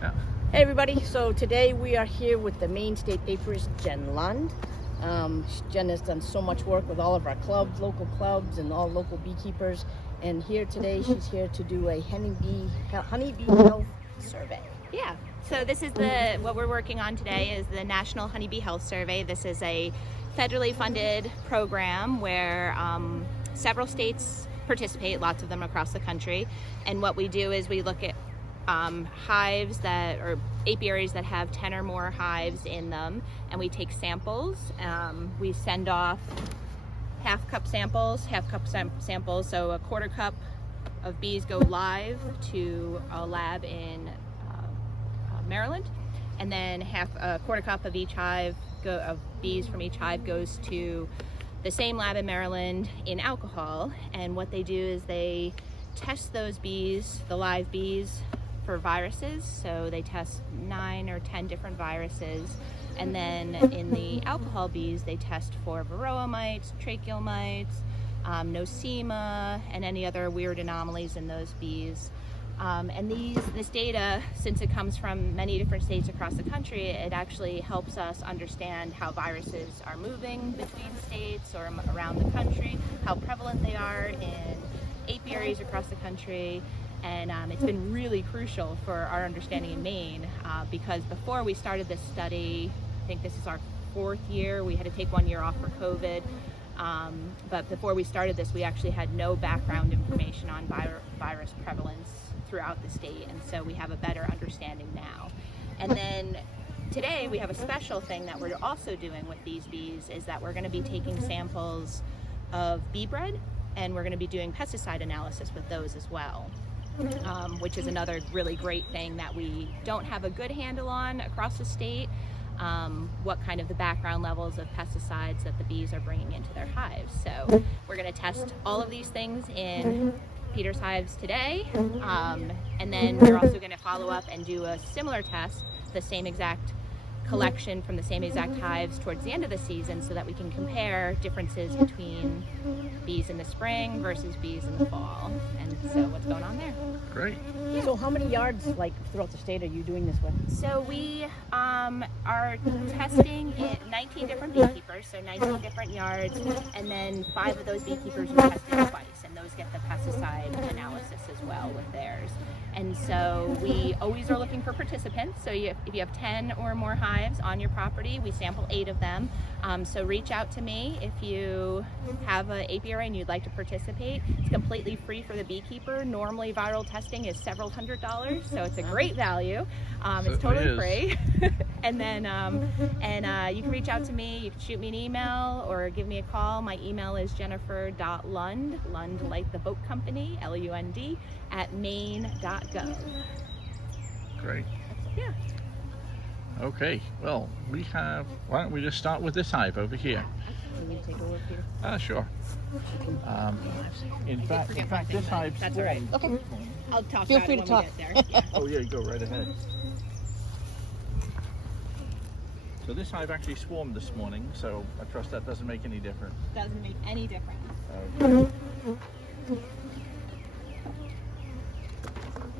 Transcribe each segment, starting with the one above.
Yeah. Hey everybody, so today we are here with the Maine State Apiarist, Jen Lund. Jen has done so much work with all of our clubs, local clubs, and all local beekeepers. And here today, she's here to do a honeybee health survey. Yeah, so this is what we're working on today is the National Honeybee Health Survey. This is a federally funded program where several states participate, lots of them across the country. And what we do is we look at hives or apiaries that have 10 or more hives in them, and we take samples. We send off half cup samples, so a quarter cup of bees go live to a lab in Maryland, and then a quarter cup of each hive of bees from each hive goes to the same lab in Maryland in alcohol. And what they do is they test those bees, the live bees, for viruses. So they test 9 or 10 different viruses, and then in the alcohol bees they test for varroa mites, tracheal mites, nosema, and any other weird anomalies in those bees. And this data, since it comes from many different states across the country, it actually helps us understand how viruses are moving between states or around the country, how prevalent they are in apiaries across the country. And it's been really crucial for our understanding in Maine, because before we started this study, I think this is our 4th year, we had to take 1 year off for COVID, but before we started this, we actually had no background information on virus prevalence throughout the state, and so we have a better understanding now. And then today we have a special thing that we're also doing with these bees, is that we're going to be taking samples of bee bread, and we're going to be doing pesticide analysis with those as well. Which is another really great thing that we don't have a good handle on across the state, what kind of the background levels of pesticides that the bees are bringing into their hives. So we're going to test all of these things in Peter's hives today, and then we're also going to follow up and do a similar test, the same exact collection from the same exact hives towards the end of the season, so that we can compare differences between bees in the spring versus bees in the fall. And so what's going on there? Great. Yeah. So how many yards, like, throughout the state are you doing this with? So we are testing 19 different beekeepers, so 19 different yards, and then 5 of those beekeepers are tested twice, and those get the pesticide analysis as well with theirs. And so we always are looking for participants. So if you have 10 or more hives on your property, we sample 8 of them. So reach out to me if you have an apiary and you'd like to participate. It's completely free for the beekeeper. Normally viral testing is several $100s, so it's a great value. It's totally free. And then you can reach out to me. You can shoot me an email or give me a call. My email is jennifer.lund, Lund like the boat company, Lund, at maine.gov. Great. Yeah. Okay, well, why don't we just start with this hive over here? You need to take a look, Peter? Sure. In fact, this hive That's all right. Okay. I'll talk Feel about free it to when talk. we get there. Yeah. Oh yeah, go right ahead. So this hive actually swarmed this morning, so I trust that doesn't make any difference. Doesn't make any difference. Okay.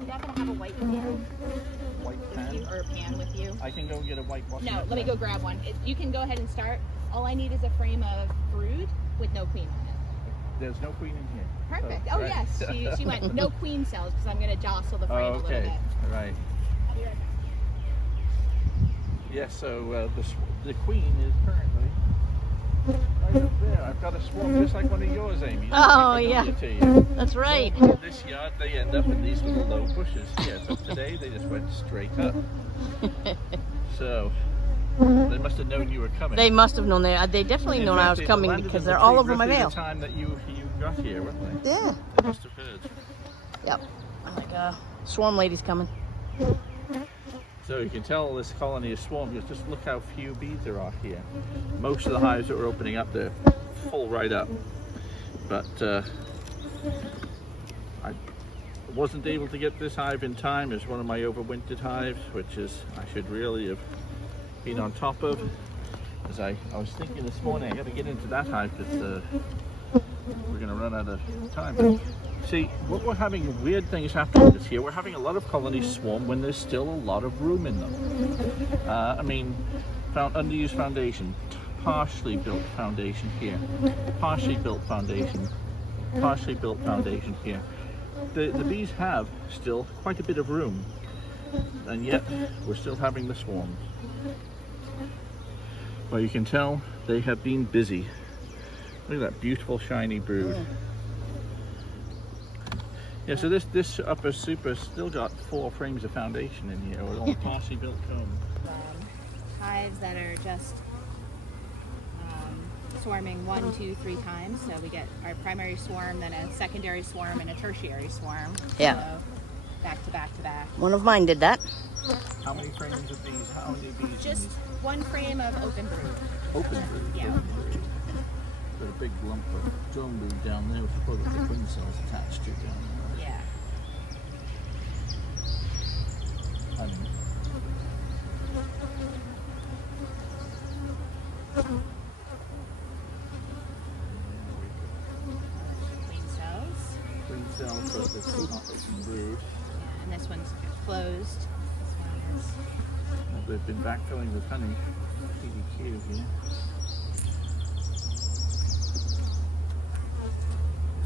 You happen to have a white pan White with you, pan. or a pan with you? I can go get a white wash. No, let me go grab one. You can go ahead and start. All I need is a frame of brood with no queen on it. There's no queen in here. Perfect. So, Oh right. yes, she went no queen cells because I'm going to jostle the frame a little Okay, bit. all right. I'll be right back. Yes, so the queen is currently right up there. I've got a swarm just like one of yours, Amy. Oh, I yeah. can tell you. That's right. In this yard, they end up in these little low bushes here. But today, they just went straight up. So they must have known you were coming. They must have known that. They definitely In known fact, I was they coming landed because in they're the all tree over my roughly veil. the time that you got here, weren't they? Yeah. They must have heard. Yep. I'm like, swarm lady's coming. So you can tell this colony is swarmed. Just look how few bees there are here. Most of the hives that were opening up, they're full right up. But I wasn't able to get this hive in time. It's one of my overwintered hives, which is I should really have been on top of. As I was thinking this morning, I got to get into that hive because we're going to run out of time. See, what we're having weird things happening this year. We're having a lot of colonies swarm when there's still a lot of room in them. I mean, underused foundation, partially built foundation here, partially built foundation here. The bees have still quite a bit of room, and yet we're still having the swarms. Well, you can tell they have been busy. Look at that beautiful shiny brood. Yeah, so this upper super still got 4 frames of foundation in here with all partially built comb. Hives that are just swarming 1, 2, 3 times. So we get our primary swarm, then a secondary swarm, and a tertiary swarm. Yeah. So back to back to back. One of mine did that. How many frames of bees? How many bees? Just 1 frame of open brood. Open brood. Yeah. Open brood. Got a big lump of drone brood down there, which is probably got the queen cells attached to it down there. Yeah. Queen cells. Queen cells, so it's not open brood. Yeah, and this one's closed. This one is. They've been backfilling with honey. PDQ here.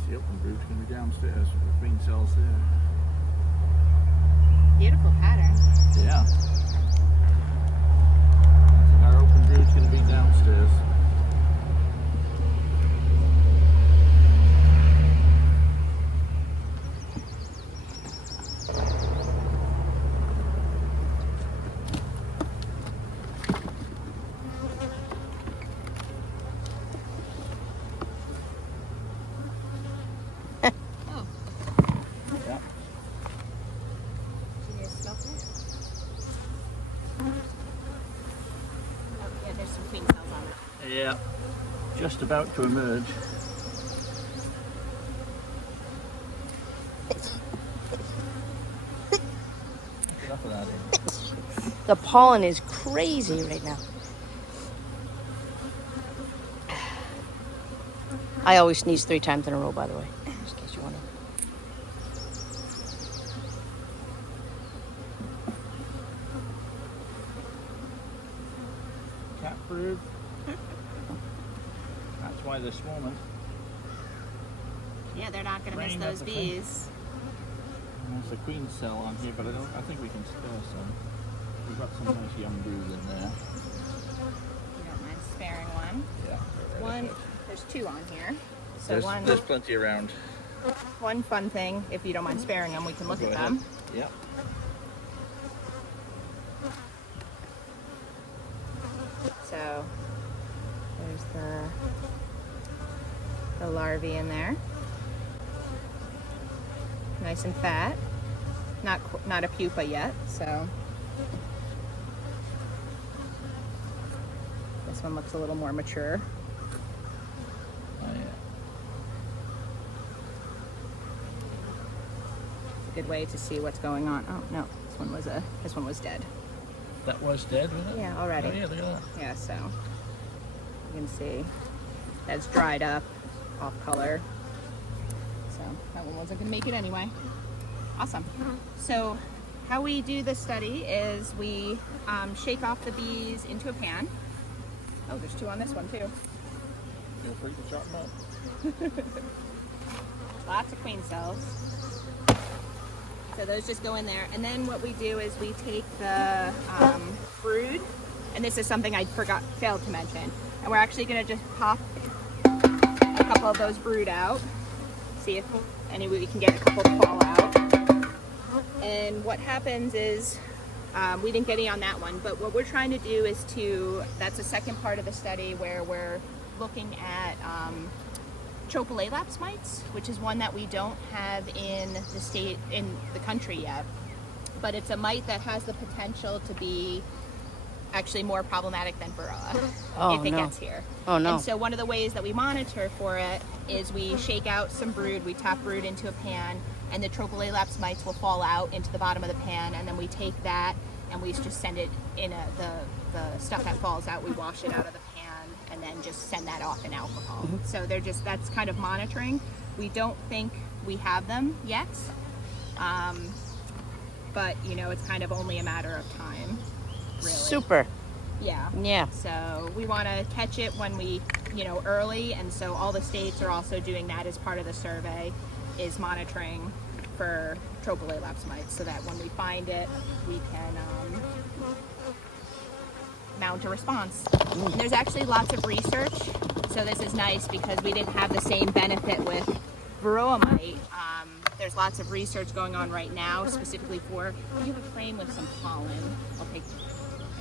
The open brood's going to be downstairs with the queen cells there. Beautiful pattern. Yeah. I think our open brood's going to be downstairs. Yeah, just about to emerge. Enough of that in. The pollen is crazy right now. I always sneeze 3 times in a row, by the way, just in case you want to. Cat brood. That's why they're swarming. Yeah, they're not going to miss Rain those at the front. bees. There's a queen cell on here, but I think we can spare some. We've got some nice young brood in there. You don't mind sparing one. Yeah. One, there's 2 on here. So There's plenty around. one fun thing, if you don't mind sparing them, we can look Go at ahead. them. Yeah. So there's the larvae in there. Nice and fat. Not a pupa yet, so this one looks a little more mature. Oh, yeah. Good way to see what's going on. Oh no, this one was dead. That was dead, wasn't it? Yeah, already. Oh, yeah, look at that. Yeah, so you can see that's dried up, off color. So that one wasn't gonna make it anyway. Awesome. So how we do this study is we shake off the bees into a pan. Oh, there's 2 on this one too. Feel free to chop them up. Lots of queen cells. So those just go in there. And then what we do is we take the brood, and this is something I failed to mention. And we're actually gonna just pop a couple of those brood out. See if any way we can get a couple to fall out. And what happens is, we didn't get any on that one, but what we're trying to do is that's the second part of the study where we're looking at Tropolaelaps mites, which is one that we don't have in the country yet. But it's a mite that has the potential to be actually more problematic than Varroa if it gets here. Oh no. And so one of the ways that we monitor for it is we shake out some brood, we tap brood into a pan, and the Tropolaelaps mites will fall out into the bottom of the pan, and then we take that and we just send it in the stuff that falls out, we wash it out of the pan and then just send that off in alcohol. So that's kind of monitoring. We don't think we have them yet, but it's kind of only a matter of time, really. Super. Yeah. Yeah. So we want to catch it when we, early, and so all the states are also doing that as part of the survey, is monitoring for tropicolaps mites, so that when we find it, we can mount a response. And there's actually lots of research, so this is nice because we didn't have the same benefit with varroa mite. There's lots of research going on right now, specifically for, you have a frame with some pollen. I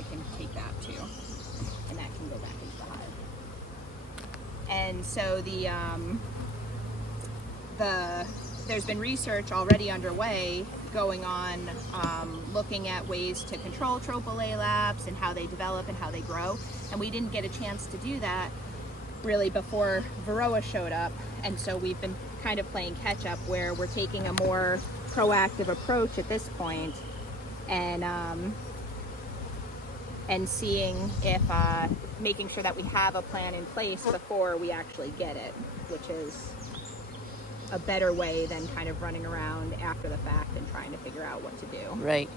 can take that too, and that can go back into the hive. And so there's been research already underway going on, looking at ways to control tropicolaps and how they develop and how they grow. And we didn't get a chance to do that really before varroa showed up. And so we've been kind of playing catch up, where we're taking a more proactive approach at this point, and seeing if, making sure that we have a plan in place before we actually get it, which is a better way than kind of running around after the fact and trying to figure out what to do. Right.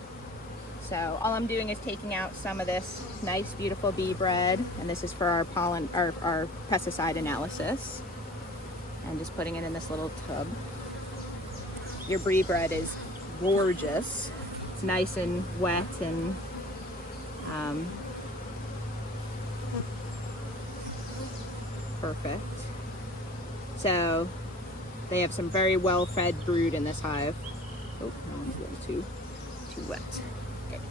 So all I'm doing is taking out some of this nice, beautiful bee bread, and this is for our pollen, our pesticide analysis, and just putting it in this little tub. Your bee bread is gorgeous. It's nice and wet and perfect. So they have some very well-fed brood in this hive. Oh, that one's a little too wet. Okay.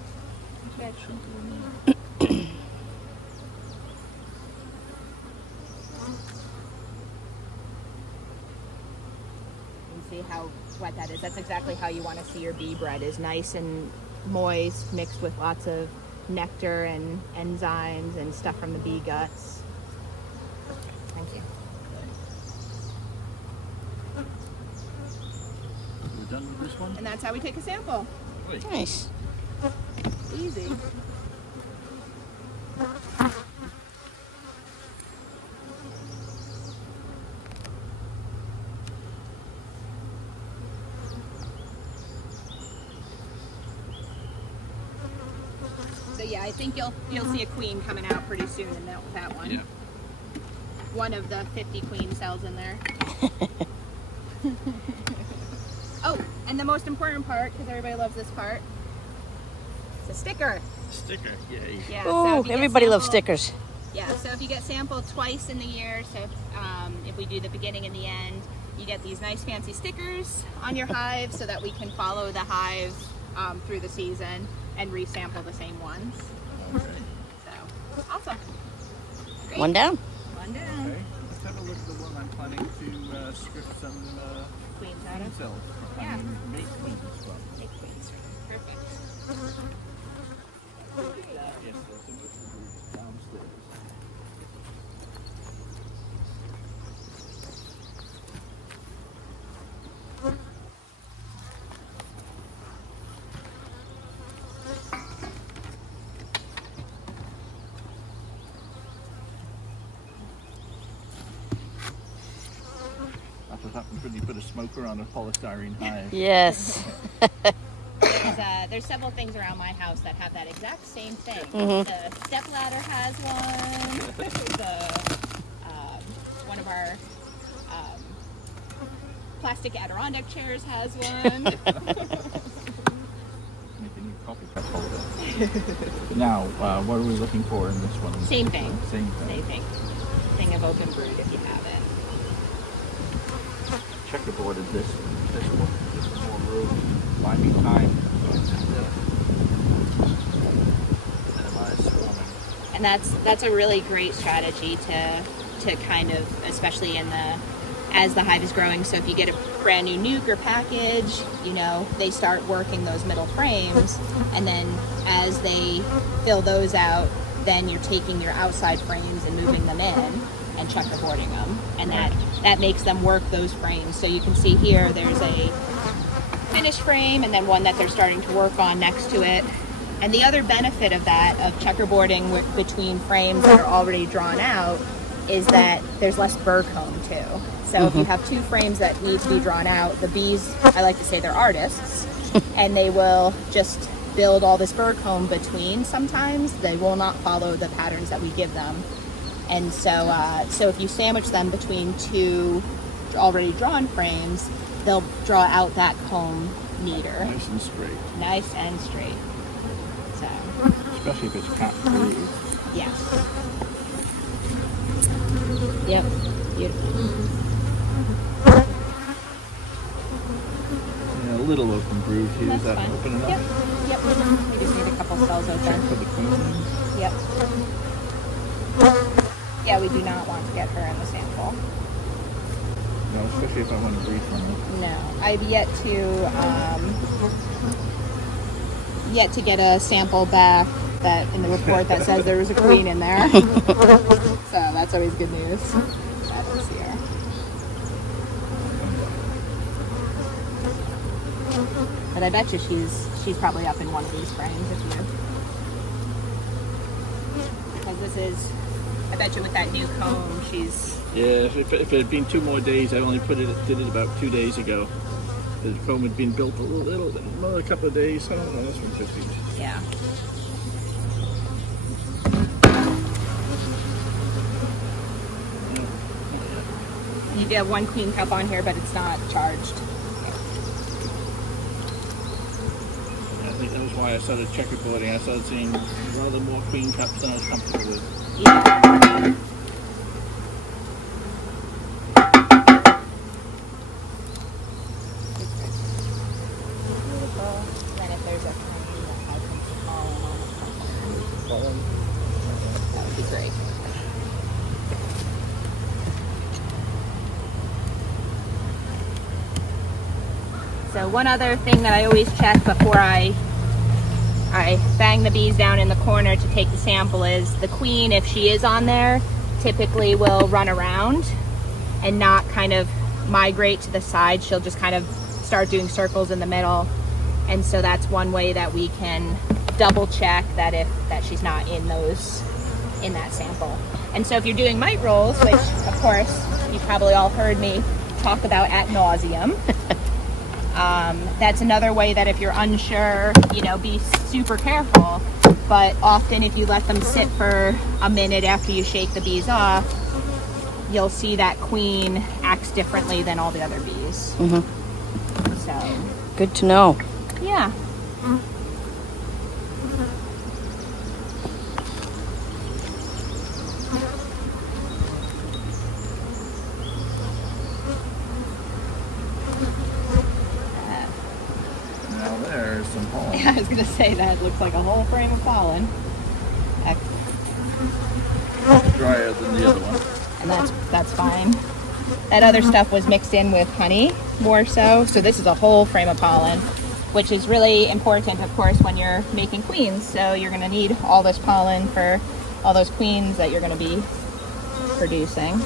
See how wet that is. That's exactly how you want to see your bee bread, is nice and moist, mixed with lots of nectar and enzymes and stuff from the bee guts. Thank you. We're done with this one? And that's how we take a sample. Wait. Nice. Easy. So yeah, I think you'll see a queen coming out pretty soon in that one. Yeah. One of the 50 queen cells in there. Oh, and the most important part, because everybody loves this part, it's a sticker. Sticker, yay. Yeah. Oh, if you get everybody loves sampled- stickers. Yeah, so if you get sampled twice in the year, so if we do the beginning and the end, you get these nice fancy stickers on your hive so that we can follow the hive through the season and resample the same ones. Okay. So, awesome. Great. One down. One down. Okay. Let's have a look at the one I'm planning to strip some Queens out queen of. cells. Yeah. Make queens from. Make queens. Perfect. Yes, there's a little downstairs. That's what happens when you put a smoker on a polystyrene hive. Yes. There's several things around my house that have that exact same thing. Mhm. The stepladder has one. One of our plastic Adirondack chairs has one. Make a new coffee cup holder. Now, what are we looking for in this one? Same thing. Same thing. Same thing. Thing of open brood if you have it. Checkerboarded this one. Just more room. Buy me time. Minimize swarming. And that's a really great strategy to kind of, especially as the hive is growing. So if you get a brand new nuke or package, they start working those middle frames, and then as they fill those out, then you're taking your outside frames and moving them in and checkerboarding them, and that makes them work those frames. So you can see here there's a finished frame and then one that they're starting to work on next to it. And the other benefit of that, of checkerboarding between frames that are already drawn out, is that there's less burr comb too. So if you have two frames that need to be drawn out, the bees, I like to say they're artists, and they will just build all this burr comb between sometimes. They will not follow the patterns that we give them. And so, so if you sandwich them between two already drawn frames, they'll draw out that comb neater. Nice and straight. Nice and straight. So, Especially if it's cat free. yes. Yep, beautiful. Yeah, a little open groove here. That's Is that fine. open enough? Yep, we just need a couple cells Check open. for the queen. Yep. Yeah, we do not want to get her in the sample. No, especially if I want to breathe from it. No, I've yet to get a sample back that in the report that says there was a queen in there. So that's always good news. That is here. But I bet you she's probably up in one of these frames if you, because this is, I bet you with that new comb she's. Yeah, if it had been 2 more days, I only did it about 2 days ago. The comb had been built a couple of days. I don't know, that's from 50. Yeah. You do have one queen cup on here, but it's not charged. I think that was why I started checkerboarding. I started seeing rather more queen cups than I was comfortable with. Yeah. Then if there's a that would be great. So one other thing that I always check before I bang the bees down in the corner to take the sample is the queen, if she is on there, typically will run around and not kind of migrate to the side. She'll just kind of start doing circles in the middle. And so that's one way that we can double check that she's not in that sample. And so if you're doing mite rolls, which of course you've probably all heard me talk about ad nauseum, that's another way that if you're unsure, be super careful. But often if you let them sit for a minute after you shake the bees off, you'll see that queen acts differently than all the other bees. So Good to know. yeah. Now there's some pollen. I was gonna say that looks like a whole frame of pollen. Drier than the other one. And that's fine. That other stuff was mixed in with honey more so. So this is a whole frame of pollen, which is really important, of course, when you're making queens. So you're gonna need all this pollen for all those queens that you're gonna be producing.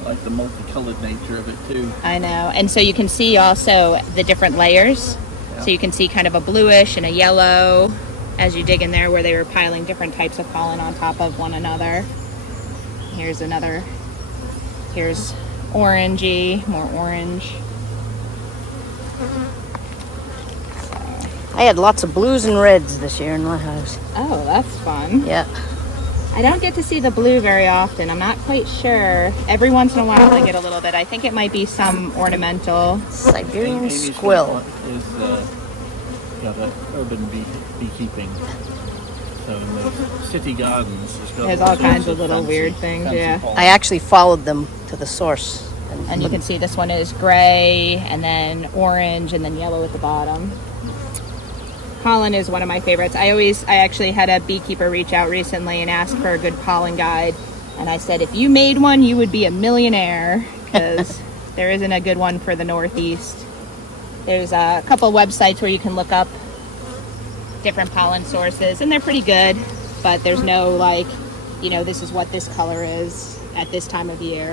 I like the multicolored nature of it too. I know. And so you can see also the different layers. So you can see kind of a bluish and a yellow as you dig in there where they were piling different types of pollen on top of one another. Here's orangey, more orange. I had lots of blues and reds this year in my house. Oh, that's fun. Yeah. I don't get to see the blue very often. I'm not quite sure. Every once in a while I get a little bit. I think it might be some ornamental. Siberian Amy's squill. Is the urban beekeeping. So in the city gardens, There's all kinds of little weird things, yeah. I actually followed them to the source. And you can see this one is gray and then orange and then yellow at the bottom. Pollen is one of my favorites. I actually had a beekeeper reach out recently and ask for a good pollen guide. And I said, if you made one, you would be a millionaire, because there isn't a good one for the Northeast. There's a couple websites where you can look up different pollen sources, and they're pretty good, but there's no this is what this color is at this time of year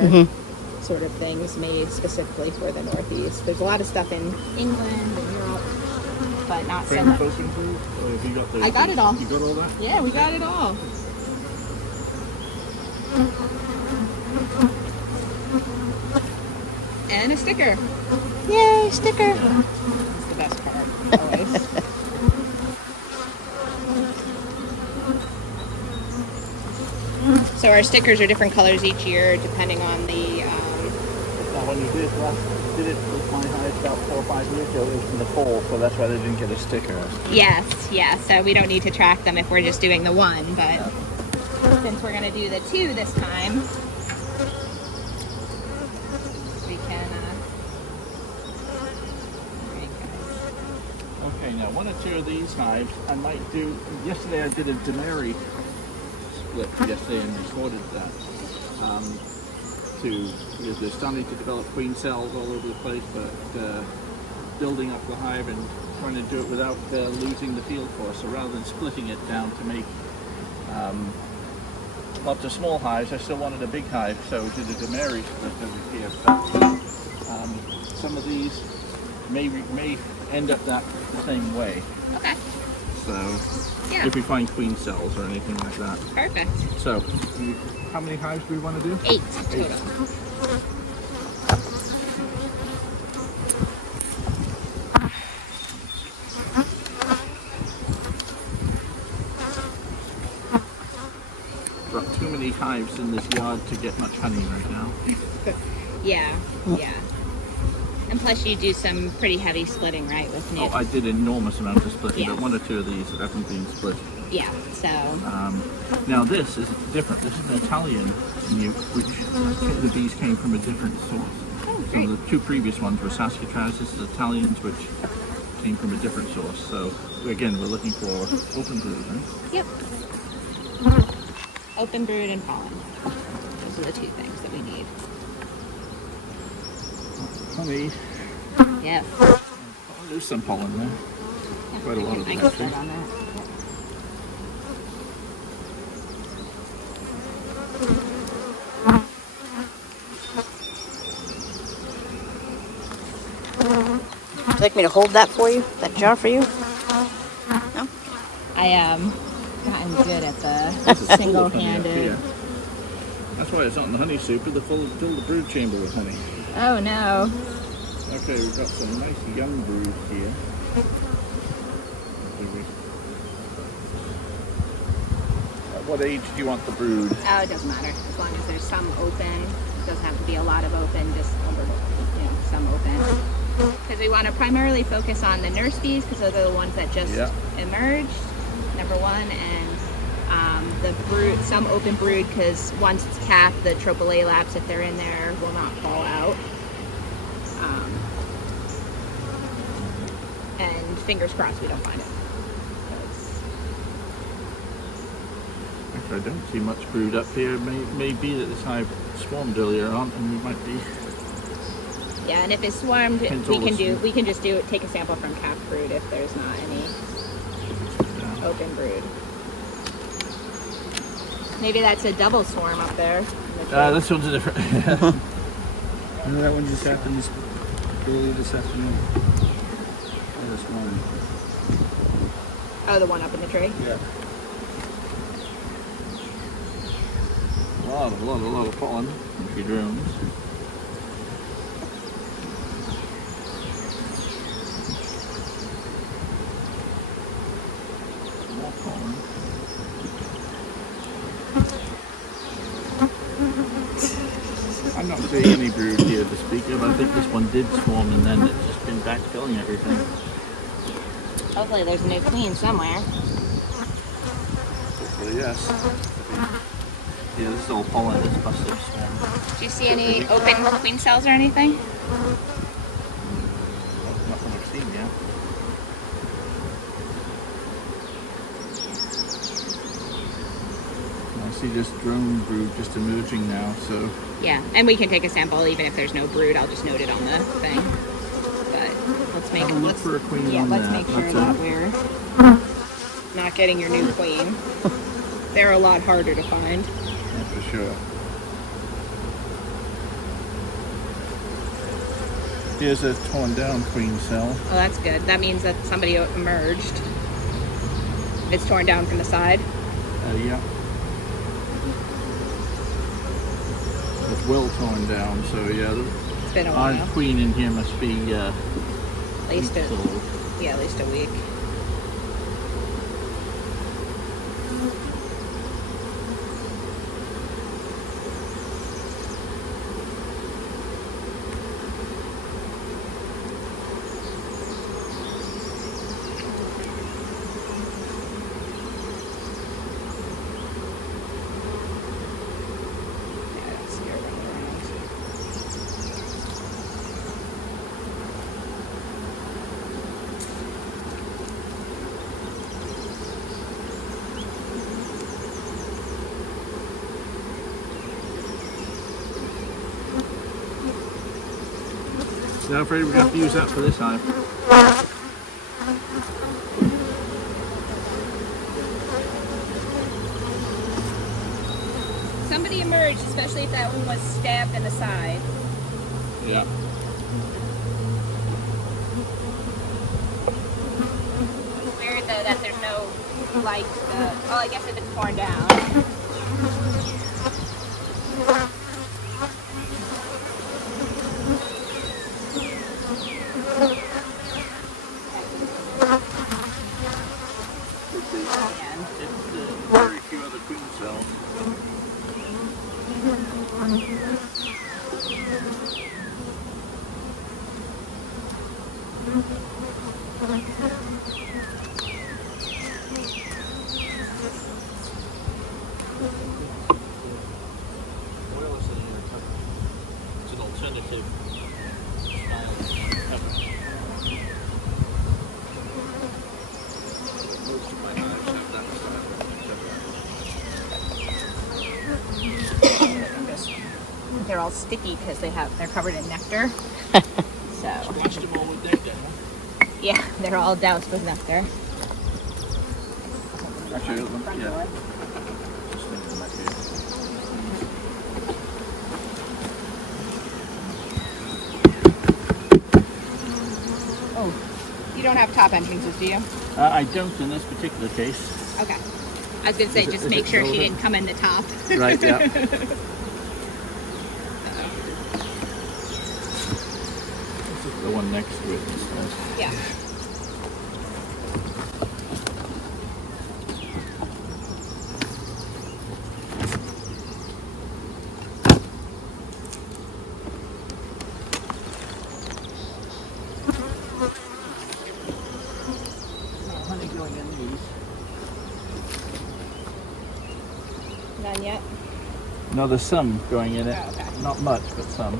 sort of things made specifically for the Northeast. There's a lot of stuff in England and Europe. but not so Frame much. open brood? Or have you got the, I got it all. You got all that? Yeah, we got it all. And a sticker. Yay, sticker. That's the best part, always. So our stickers are different colors each year depending on the, Now, when you did it with my hive about 4 or 5 years ago, it was in the fall, so that's why they didn't get a sticker. yes, yeah, so we don't need to track them if we're just doing the one, but since we're gonna do the 2 this time, we can, Okay, now 1 or 2 of these hives I might do. Yesterday I did a demery split yesterday and recorded that. Because they're starting to develop queen cells all over the place, but building up the hive and trying to do it without losing the field force. So rather than splitting it down to make lots of small hives, I still wanted a big hive, so we did a demery split over here. But some of these may end up that the same way. okay, So yeah, if we find queen cells or anything like that. perfect. So how many hives do we want to do? 8 total. Got too many hives in this yard to get much honey right now. Yeah, yeah. And plus you do some pretty heavy splitting, right, with nib? Oh, I did enormous amounts of splitting, Yeah. but 1 or 2 of these haven't been split. Yeah, so, Now this is different. This is an Italian newt, which the bees came from a different source. oh, So great. the 2 previous ones were Saskatraz. This is Italians, which came from a different source. So again, we're looking for open brood, right? Yep. Open brood and pollen. Those are the 2 things that we need. Honey. Yep. Oh, there's some pollen there. Yeah, Quite a lot of I it, can actually. start on that. Would you like me to hold that for you? That jar for you? No? I gotten good at This is the full of honey up single-handed. here. That's why it's not in the honey soup, but fill the brood chamber with honey. Oh no. Okay, we've got some nice young brood here. At what age do you want the brood? Oh, it doesn't matter. As long as there's some open. It doesn't have to be a lot of open, just some open. Because we want to primarily focus on the nurse bees because those are the ones that just emerged, number 1, and the brood, some open brood because once it's capped, the tropolaelaps, if they're in there, will not fall out. And fingers crossed we don't find it. 'Cause- Actually, I don't see much brood up here. It may be that this hive swarmed earlier on, and we might be. Yeah, and if it's swarmed, Depends we all can the just take a sample from capped brood if there's not any open brood. Maybe that's a double swarm up there. in the tree. This one's a different. Remember that one just happened earlier this afternoon? Or this morning? Oh, the one up in the tree? Yeah. A lot of pollen. A few drones. More pollen. I'm not seeing any brood here to speak of. I think this one did swarm and then it's just been backfilling everything. Hopefully there's a new queen somewhere. Hopefully, yes. Yeah, this is all pollen. This must have swarmed. Do you see any open queen cells or anything? Nothing I've seen yet. I see this drone brood just emerging now, so Yeah, and we can take a sample even if there's no brood. I'll just note it on the thing. But let's make look for a queen yeah, on let's that. make sure That's that it. we're not getting your new queen. They're a lot harder to find. Yeah, for sure. Here's a torn down queen cell. Oh, that's good. That means that somebody emerged. It's torn down from the side. Yeah. It's well torn down, so yeah. It's been a Our while. queen in here must be At least weeks old. yeah, at least a week. Yeah, I don't see her running around. So afraid we're going to have to use that for this hive. Somebody emerged, especially if that one was stabbed in the side. Yeah. Weird though that there's no light. Oh, I guess if it's torn down. Very few other queen cells. Well, it's an alternative style cover. Most of my hives have that style. They're all sticky because they're covered in nectar. So Squashed them all with nectar. yeah, they're all doused with nectar. Actually, Front yeah. door. Just leave them back here. Oh, you don't have top entrances, do you? I don't in this particular case. Okay. I was gonna say, Is it- just is make it sure she silver? didn't come in the top. Right, yeah. This is the one next to it instead. Yeah. Honey going in these. None yet? No, there's some going in it. Oh, okay. Not much, but some.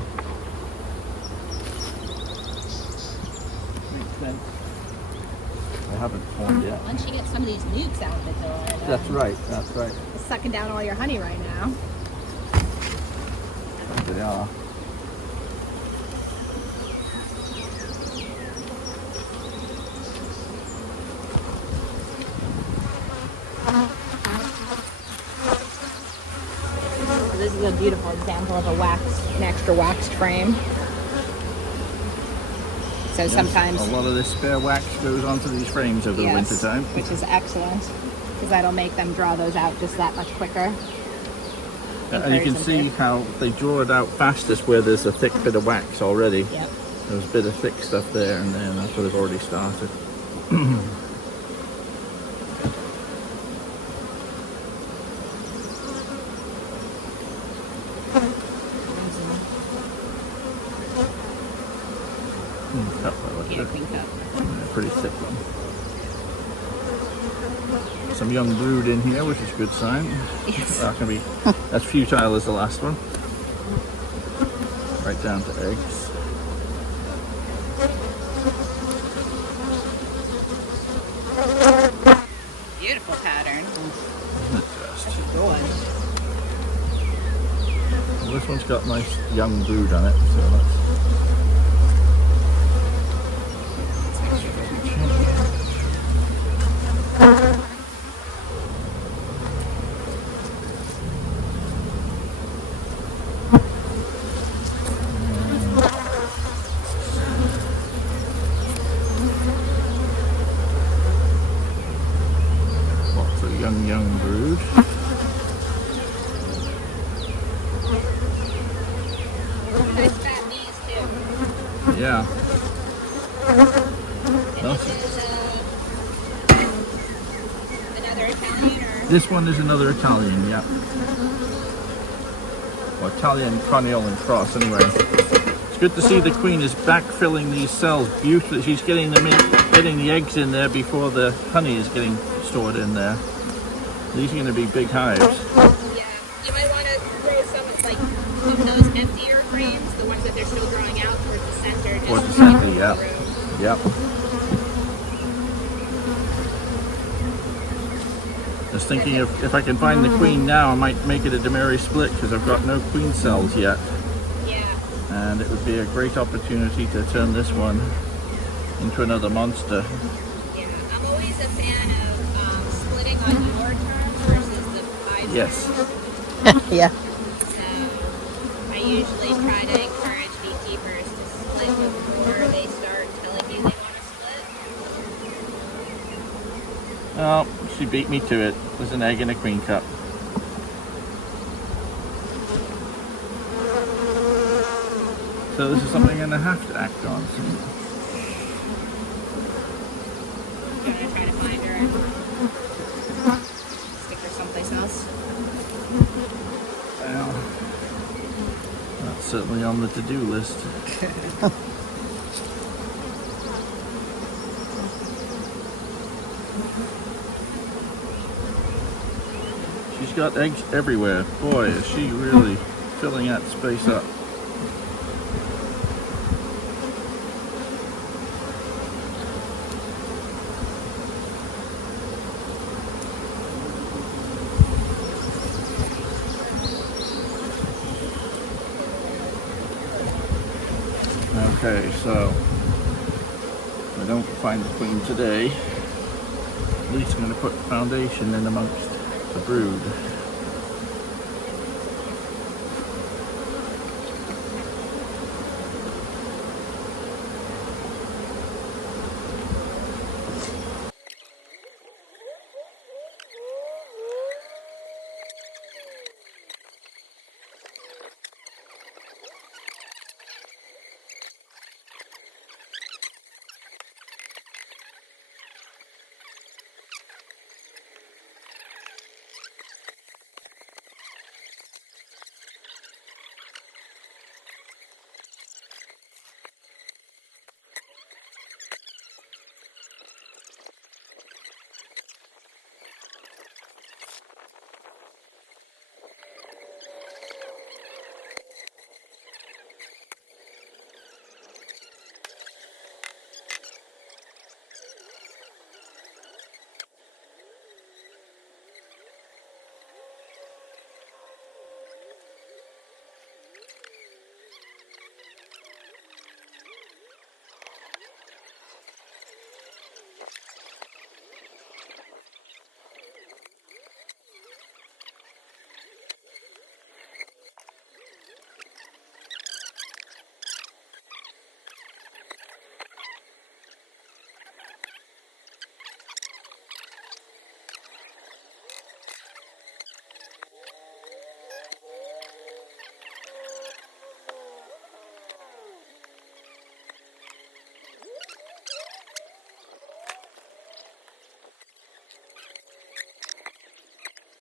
Makes sense. I haven't formed yet. Once you get some of these nukes out the door, That's right, that's right. it's sucking down all your honey right now. They are. This is a beautiful example of an extra waxed frame. So sometimes, a lot of this spare wax goes onto these frames over the yes, winter time. which is excellent because that'll make them draw those out just that much quicker. And you can Encourage them see how they draw it out fastest where there's a thick bit of wax already. Yep. There's a bit of thick stuff there, and then that's where they've already started. Cup, I like Yeah, it. clean cup. Yeah, pretty thick one. Some young brood in here, which is a good sign. Yes. That's gonna be as futile as the last one. Right down to eggs. Beautiful pattern. Just. Good one. Well, this one's got nice young brood on it, so that's. young brood. Nice fat bees too. Yeah. No, Another Italian or? this one is another Italian, yeah. Well, Italian Carniolan cross, anyway. It's good to see the queen is backfilling these cells beautifully. She's getting them in, getting the eggs in there before the honey is getting stored in there. These are going to be big hives. Yeah. You might want to throw some like of those emptier frames, the ones that they're still drawing out towards the center. Just Towards the center, leave yeah. room. Yep. Just thinking if I can find the queen now, I might make it a demurray split because I've got no queen cells yet. Yeah. And it would be a great opportunity to turn this one into another monster. Yeah. I'm always a fan of splitting on your terms versus the hive Yes. terms. Yeah. So I usually try to encourage beekeepers to split before they start telling you they want to split. Oh, she beat me to it. There's an egg in a queen cup. So this is something I'm going to have to act on. I'm gonna try to find her and stick her someplace else. Well, that's certainly on the to-do list. She's got eggs everywhere. Boy, is she really filling that space up. Okay, so if I don't find the queen today, at least I'm going to put foundation in amongst the brood.